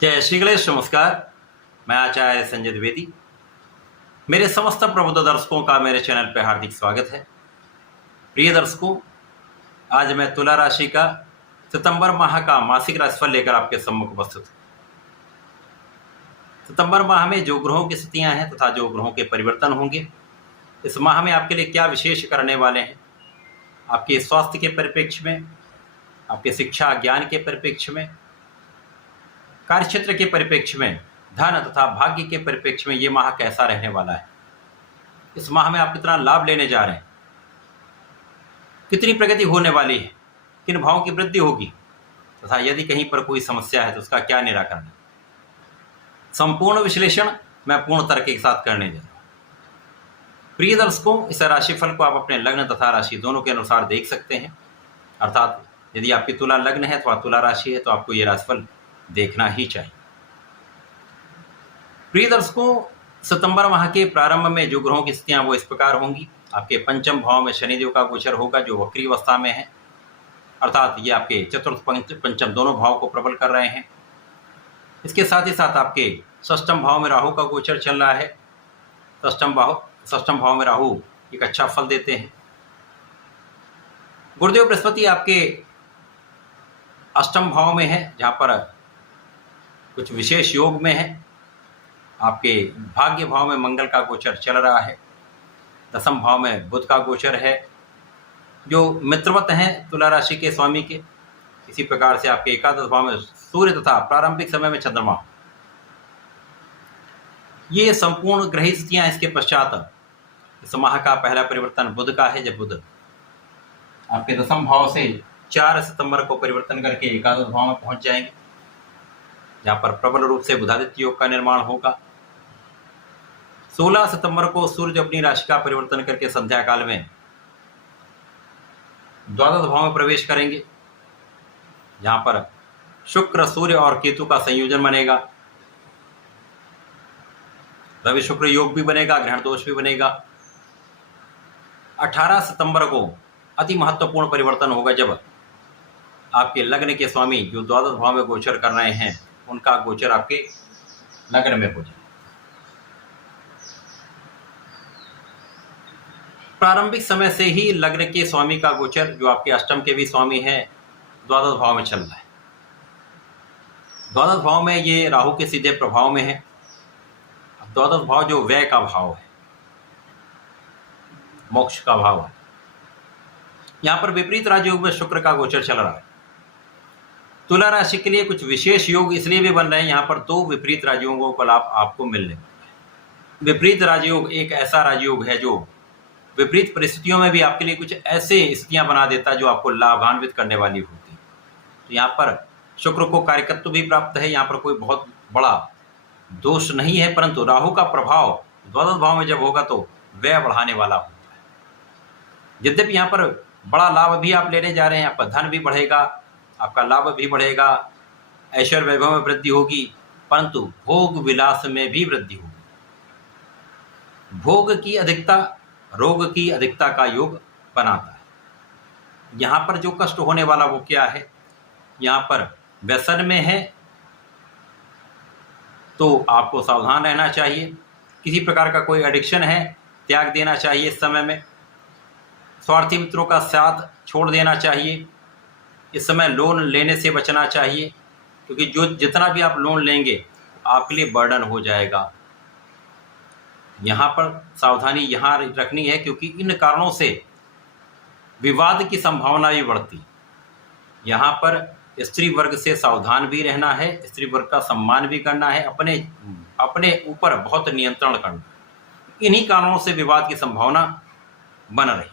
जय श्री गणेश। नमस्कार। मैं आचार्य संजय द्विवेदी। मेरे समस्त प्रबुद्ध दर्शकों का मेरे चैनल पर हार्दिक स्वागत है। प्रिय दर्शकों, आज मैं तुला राशि का सितंबर माह का मासिक राशिफल लेकर आपके सम्मुख उपस्थित हूँ। सितंबर माह में जो ग्रहों की स्थितियां हैं तथा जो ग्रहों के परिवर्तन होंगे, इस माह में आपके लिए क्या विशेष करने वाले हैं, आपके स्वास्थ्य के परिप्रेक्ष्य में, आपके शिक्षा ज्ञान के परिप्रेक्ष्य में, कार्यक्षेत्र के परिप्रेक्ष्य में, धन तथा भाग्य के परिप्रेक्ष्य में ये माह कैसा रहने वाला है, इस माह में आप कितना लाभ लेने जा रहे हैं, कितनी प्रगति होने वाली है, किन भावों की वृद्धि होगी तथा यदि कहीं पर कोई समस्या है तो उसका क्या निराकरण है, संपूर्ण विश्लेषण मैं पूर्ण तर्क के साथ करने जा रहा हूं। प्रिय दर्शकों, इस राशिफल को आप अपने लग्न तथा राशि दोनों के अनुसार देख सकते हैं। अर्थात यदि आपकी तुला लग्न है अथवा तुला राशि है तो आपको यह राशिफल देखना ही चाहिए। प्रिय दर्शकों, सितंबर माह के प्रारंभ में जो ग्रहों की स्थितियां वो इस प्रकार होंगी। आपके पंचम भाव में शनिदेव का गोचर होगा जो वक्री अवस्था में है, अर्थात ये आपके चतुर्थ पंचम दोनों भाव को प्रबल कर रहे हैं। इसके साथ ही साथ आपके षष्ठम भाव में राहु का गोचर चल रहा है। षष्ठम भाव में राहु एक अच्छा फल देते हैं। गुरुदेव बृहस्पति आपके अष्टम भाव में है जहां पर कुछ विशेष योग में है। आपके भाग्य भाव में मंगल का गोचर चल रहा है। दसम भाव में बुध का गोचर है जो मित्रवत हैं तुला राशि के स्वामी के। इसी प्रकार से आपके एकादश भाव में सूर्य तथा प्रारंभिक समय में चंद्रमा। ये संपूर्ण ग्रही स्थितियां। इसके पश्चात इस माह का पहला परिवर्तन बुध का है, जब बुध आपके दसम भाव से 4 सितंबर को परिवर्तन करके एकादश भाव में पहुंच जाएंगे, जहां पर प्रबल रूप से बुधादित्य योग का निर्माण होगा। 16 सितंबर को सूर्य अपनी राशि का परिवर्तन करके संध्या काल में द्वादश भाव में प्रवेश करेंगे, जहां पर शुक्र सूर्य और केतु का संयोजन बनेगा। रवि शुक्र योग भी बनेगा, ग्रहण दोष भी बनेगा। 18 सितंबर को अति महत्वपूर्ण परिवर्तन होगा जब आपके लग्न के स्वामी जो द्वादश भाव में गोचर कर रहे हैं उनका गोचर आपके लग्न में हो जाए। प्रारंभिक समय से ही लग्न के स्वामी का गोचर जो आपके अष्टम के भी स्वामी हैं द्वादश भाव में चल रहा है। द्वादश भाव में ये राहु के सीधे प्रभाव में है। द्वादश भाव जो व्यय का भाव है, मोक्ष का भाव है, यहां पर विपरीत राजयोग में शुक्र का गोचर चल रहा है। तुला राशि के लिए कुछ विशेष योग इसलिए भी बन रहे हैं, यहां पर 2 विपरीत राजयोगों का लाभ आपको मिलने वाला है। विपरीत राजयोग एक ऐसा राजयोग है जो विपरीत परिस्थितियों में भी आपके लिए कुछ ऐसे स्थितियां बना देता है जो आपको लाभान्वित करने वाली होती है। तो यहाँ पर शुक्र को कार्यकत्व भी प्राप्त है। यहाँ पर कोई बहुत बड़ा दोष नहीं है, परंतु राहु का प्रभाव द्वादश भाव में जब होगा तो व्यय बढ़ाने वाला होता है। यद्यपि यहाँ पर बड़ा लाभ भी आप लेने जा रहे हैं, आपका धन भी बढ़ेगा, आपका लाभ भी बढ़ेगा, ऐश्वर्य वैभव में वृद्धि होगी, परंतु भोग विलास में भी वृद्धि होगी। भोग की अधिकता रोग की अधिकता का योग बनाता है। यहाँ पर जो कष्ट होने वाला वो क्या है, यहाँ पर व्यसन में है तो आपको सावधान रहना चाहिए। किसी प्रकार का कोई एडिक्शन है, त्याग देना चाहिए इस समय में। स्वार्थी मित्रों का साथ छोड़ देना चाहिए। इस समय लोन लेने से बचना चाहिए, क्योंकि जो जितना भी आप लोन लेंगे आपके लिए बर्डन हो जाएगा। यहाँ पर सावधानी यहाँ रखनी है, क्योंकि इन कारणों से विवाद की संभावना भी बढ़ती। यहाँ पर स्त्री वर्ग से सावधान भी रहना है, स्त्री वर्ग का सम्मान भी करना है, अपने ऊपर बहुत नियंत्रण करना। इन्हीं कारणों से विवाद की संभावना बन रही।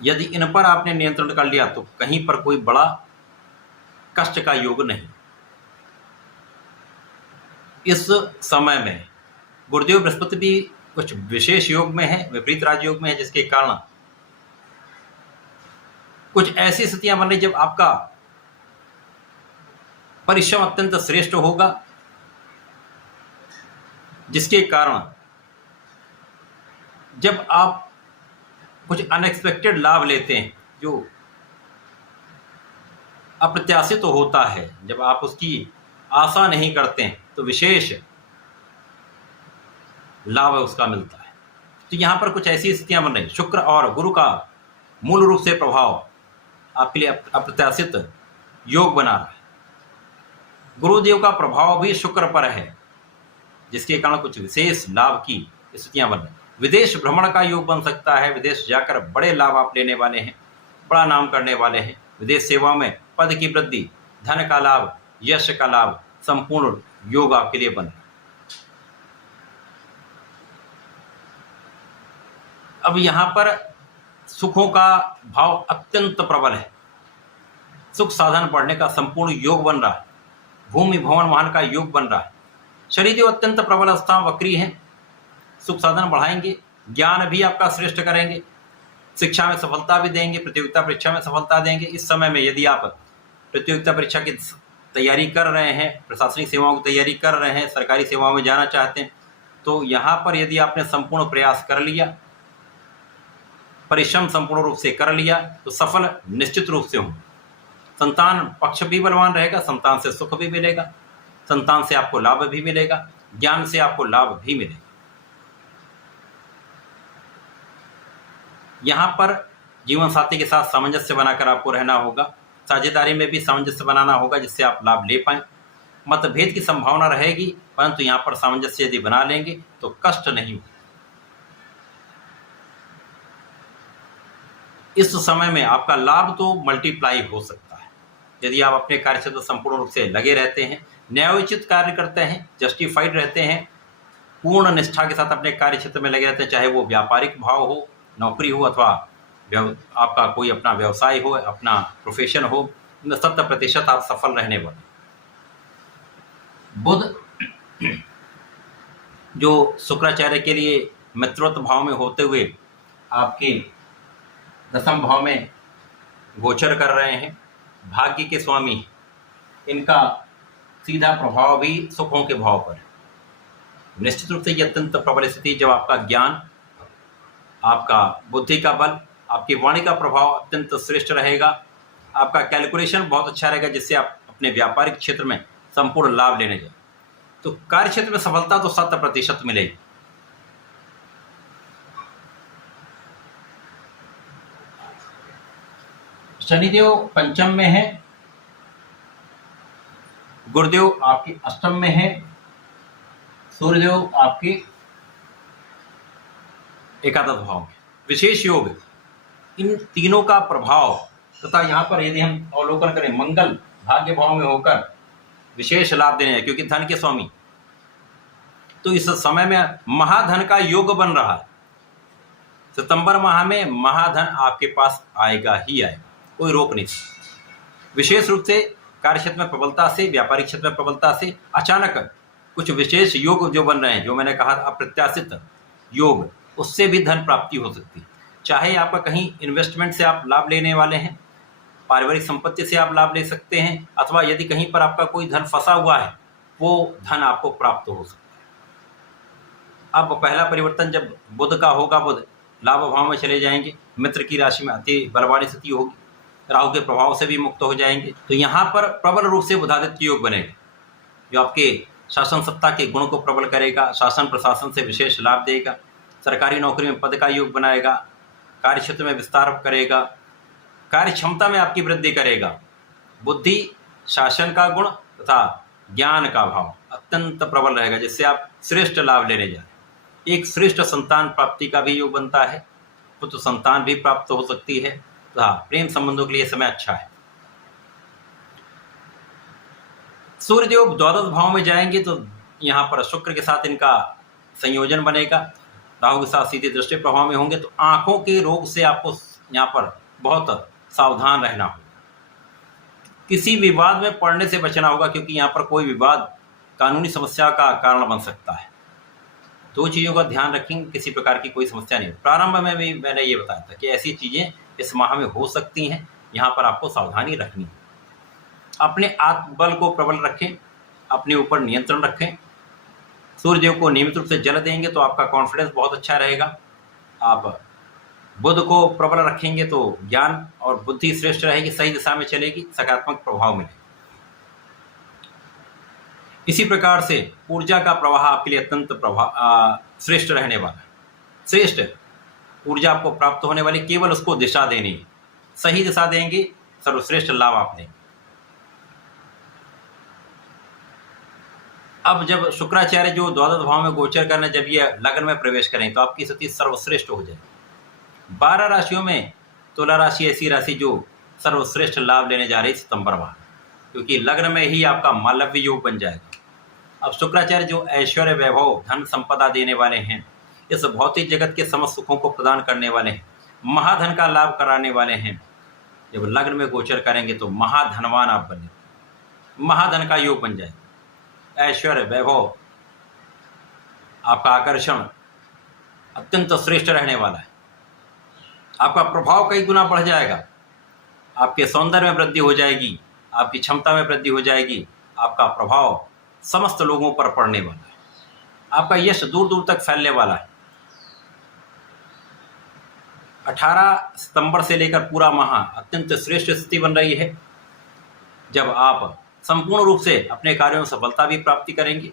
यदि इन पर आपने नियंत्रण कर लिया तो कहीं पर कोई बड़ा कष्ट का योग नहीं। इस समय में गुरुदेव बृहस्पति भी कुछ विशेष योग में है, विपरीत राजयोग में है, जिसके कारण कुछ ऐसी स्थितियां बन रही जब आपका परिश्रम अत्यंत श्रेष्ठ होगा, जिसके कारण जब आप कुछ अनएक्सपेक्टेड लाभ लेते हैं जो अप्रत्याशित तो होता है, जब आप उसकी आशा नहीं करते हैं तो विशेष लाभ उसका मिलता है। तो यहाँ पर कुछ ऐसी स्थितियां बन रही। शुक्र और गुरु का मूल रूप से प्रभाव आपके लिए अप्रत्याशित योग बना रहा है। गुरुदेव का प्रभाव भी शुक्र पर है, जिसके कारण कुछ विशेष लाभ की स्थितियां बन रही। विदेश भ्रमण का योग बन सकता है। विदेश जाकर बड़े लाभ आप लेने वाले हैं, बड़ा नाम करने वाले हैं। विदेश सेवा में पद की वृद्धि, धन का लाभ, यश का लाभ, संपूर्ण योग आपके लिए बन रहा है। अब यहाँ पर सुखों का भाव अत्यंत प्रबल है। सुख साधन बढ़ने का संपूर्ण योग बन रहा है। भूमि भवन वाहन का योग बन रहा है। शनिदेव अत्यंत प्रबल अवस्था वक्री है, सुख साधन बढ़ाएंगे, ज्ञान भी आपका श्रेष्ठ करेंगे, शिक्षा में सफलता भी देंगे, प्रतियोगिता परीक्षा में सफलता देंगे। इस समय में यदि आप प्रतियोगिता परीक्षा की तैयारी कर रहे हैं, प्रशासनिक सेवाओं की तैयारी कर रहे हैं, सरकारी सेवाओं में जाना चाहते हैं, तो यहाँ पर यदि आपने संपूर्ण प्रयास कर लिया, परिश्रम संपूर्ण रूप से कर लिया, तो सफल निश्चित रूप से हों। संतान पक्ष भी बलवान रहेगा, संतान से सुख भी मिलेगा, संतान से आपको लाभ भी मिलेगा, ज्ञान से आपको लाभ भी मिलेगा। यहाँ पर जीवन साथी के साथ सामंजस्य बनाकर आपको रहना होगा। साझेदारी में भी सामंजस्य बनाना होगा, जिससे आप लाभ ले पाएं। मतभेद की संभावना रहेगी, परंतु यहाँ पर सामंजस्य यदि बना लेंगे तो कष्ट नहीं होगा। इस समय में आपका लाभ तो मल्टीप्लाई हो सकता है यदि आप अपने कार्य क्षेत्र संपूर्ण रूप से लगे रहते हैं, न्यायोचित कार्य करते हैं, जस्टिफाइड रहते हैं, पूर्ण निष्ठा के साथ अपने कार्य क्षेत्र में लगे रहते हैं, चाहे वो व्यापारिक भाव हो, नौकरी हो, अथवा आपका कोई अपना व्यवसाय हो, अपना प्रोफेशन हो, 100% आप सफल रहने वाले। बुध जो शुक्राचार्य के लिए मित्रत्व भाव में होते हुए आपके 10वें भाव में गोचर कर रहे हैं, भाग्य के स्वामी, इनका सीधा प्रभाव भी सुखों के भाव पर है। निश्चित रूप से ये अत्यंत प्रबल स्थिति, जब आपका ज्ञान, आपका बुद्धि का बल, आपकी वाणी का प्रभाव अत्यंत श्रेष्ठ रहेगा, आपका कैलकुलेशन बहुत अच्छा रहेगा, जिससे आप अपने व्यापारिक क्षेत्र में संपूर्ण लाभ लेने जाए। तो कार्य क्षेत्र में सफलता तो 100% मिलेगी। शनिदेव पंचम में है, गुरुदेव आपके अष्टम में है, सूर्यदेव आपके एकादश भाव में। विशेष योग, इन तीनों का प्रभाव तथा यहाँ पर यदि हम अवलोकन करें, मंगल भाग्य भाव में होकर विशेष लाभ देने हैं, क्योंकि धन के स्वामी, तो इस समय में महाधन का योग बन रहा है। सितंबर माह में महाधन आपके पास आएगा ही आएगा, कोई रोक नहीं। विशेष रूप से कार्य क्षेत्र में प्रबलता से, व्यापारिक क्षेत्र में प्रबलता से अचानक कुछ विशेष योग जो बन रहे हैं, जो मैंने कहा अप्रत्याशित योग, उससे भी धन प्राप्ति हो सकती है। चाहे आपका कहीं इन्वेस्टमेंट से आप लाभ लेने वाले हैं, पारिवारिक संपत्ति से आप लाभ ले सकते हैं, अथवा यदि कहीं पर आपका कोई धन फंसा हुआ है, वो धन आपको प्राप्त हो सकता है। अब पहला परिवर्तन जब बुध का होगा, बुध लाभ भाव में चले जाएंगे, मित्र की राशि में अति बलवान स्थिति होगी, राहु के प्रभाव से भी मुक्त हो जाएंगे। तो यहाँ पर प्रबल रूप से बुधादित्य योग बनेगा, जो आपके शासन सत्ता के गुण को प्रबल करेगा, शासन प्रशासन से विशेष लाभ देगा, सरकारी नौकरी में पद का योग बनाएगा, कार्य क्षेत्र में विस्तार करेगा, कार्य क्षमता में आपकी वृद्धि करेगा। बुद्धि, शासन का गुण तथा ज्ञान का भाव अत्यंत प्रबल रहेगा, जिससे आप श्रेष्ठ लाभ लेने जाए। एक श्रेष्ठ संतान प्राप्ति का भी योग बनता है, पुत्र संतान भी प्राप्त हो सकती है तथा प्रेम संबंधों के लिए समय अच्छा है। सूर्यदेव द्वादश भाव में जाएंगे तो यहाँ पर शुक्र के साथ इनका संयोजन बनेगा, राहु के साथ सीधे दृष्टि प्रभाव में होंगे, तो आंखों के रोग से आपको यहाँ पर बहुत सावधान रहना होगा। किसी विवाद में पड़ने से बचना होगा, क्योंकि यहाँ पर कोई विवाद कानूनी समस्या का कारण बन सकता है। दो चीज़ों का ध्यान रखेंगे, किसी प्रकार की कोई समस्या नहीं। प्रारंभ में भी मैंने ये बताया था कि ऐसी चीज़ें इस माह में हो सकती हैं, यहाँ पर आपको सावधानी रखनी है। अपने आत्मबल को प्रबल रखें, अपने ऊपर नियंत्रण रखें। सूर्यदेव को नियमित रूप से जल देंगे तो आपका कॉन्फिडेंस बहुत अच्छा रहेगा। आप बुध को प्रबल रखेंगे तो ज्ञान और बुद्धि श्रेष्ठ रहेगी, सही दिशा में चलेगी, सकारात्मक प्रभाव मिलेगा। इसी प्रकार से ऊर्जा का प्रवाह आपके लिए अत्यंत श्रेष्ठ रहने वाला है। श्रेष्ठ ऊर्जा आपको प्राप्त होने वाली, केवल उसको दिशा देनी है। सही दिशा देंगे, सर्वश्रेष्ठ लाभ आप देंगे। अब जब शुक्राचार्य जो द्वादश भाव में गोचर करने जब ये लग्न में प्रवेश करें तो आपकी स्थिति सर्वश्रेष्ठ हो जाएगी। 12 राशियों में तुला राशि ऐसी राशि जो सर्वश्रेष्ठ लाभ लेने जा रही सितंबर माह, क्योंकि लग्न में ही आपका मालव्य योग बन जाएगा। अब शुक्राचार्य जो ऐश्वर्य, वैभव, धन संपदा देने वाले हैं, इस भौतिक जगत के समस्त सुखों को प्रदान करने वाले हैं, महाधन का लाभ कराने वाले हैं, जब लग्न में गोचर करेंगे तो महाधनवान आप बने, महाधन का योग बन जाएगा। ऐश्वर्य, वैभव, आपका आकर्षण अत्यंत श्रेष्ठ रहने वाला है। आपका प्रभाव कई गुना बढ़ जाएगा। आपके सौंदर्य में वृद्धि हो जाएगी, आपकी क्षमता में वृद्धि हो जाएगी, आपका प्रभाव समस्त लोगों पर पड़ने वाला है, आपका यश दूर दूर तक फैलने वाला है। 18 सितंबर से लेकर पूरा माह अत्यंत श्रेष्ठ स्थिति बन रही है, जब आप संपूर्ण रूप से अपने कार्यों में सफलता भी प्राप्ति करेंगे,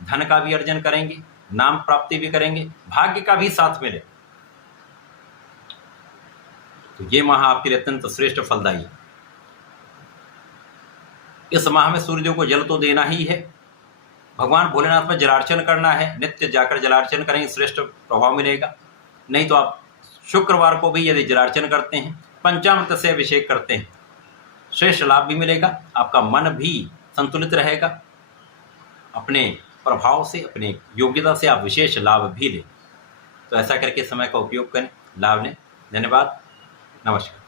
धन का भी अर्जन करेंगे, नाम प्राप्ति भी करेंगे, भाग्य का भी साथ मिले। तो ये माह आपके लिए अत्यंत श्रेष्ठ फलदायी है। इस माह में सूर्यदेव को जल तो देना ही है, भगवान भोलेनाथ में जलार्चन करना है, नित्य जाकर जलार्चन करेंगे, श्रेष्ठ प्रभाव मिलेगा। नहीं तो आप शुक्रवार को भी यदि जलार्चन करते हैं, पंचामृत से अभिषेक करते हैं, श्रेष्ठ लाभ भी मिलेगा। आपका मन भी संतुलित रहेगा, अपने प्रभाव से, अपने योग्यता से आप विशेष लाभ भी लें। तो ऐसा करके समय का उपयोग करें, लाभ लें। धन्यवाद, नमस्कार।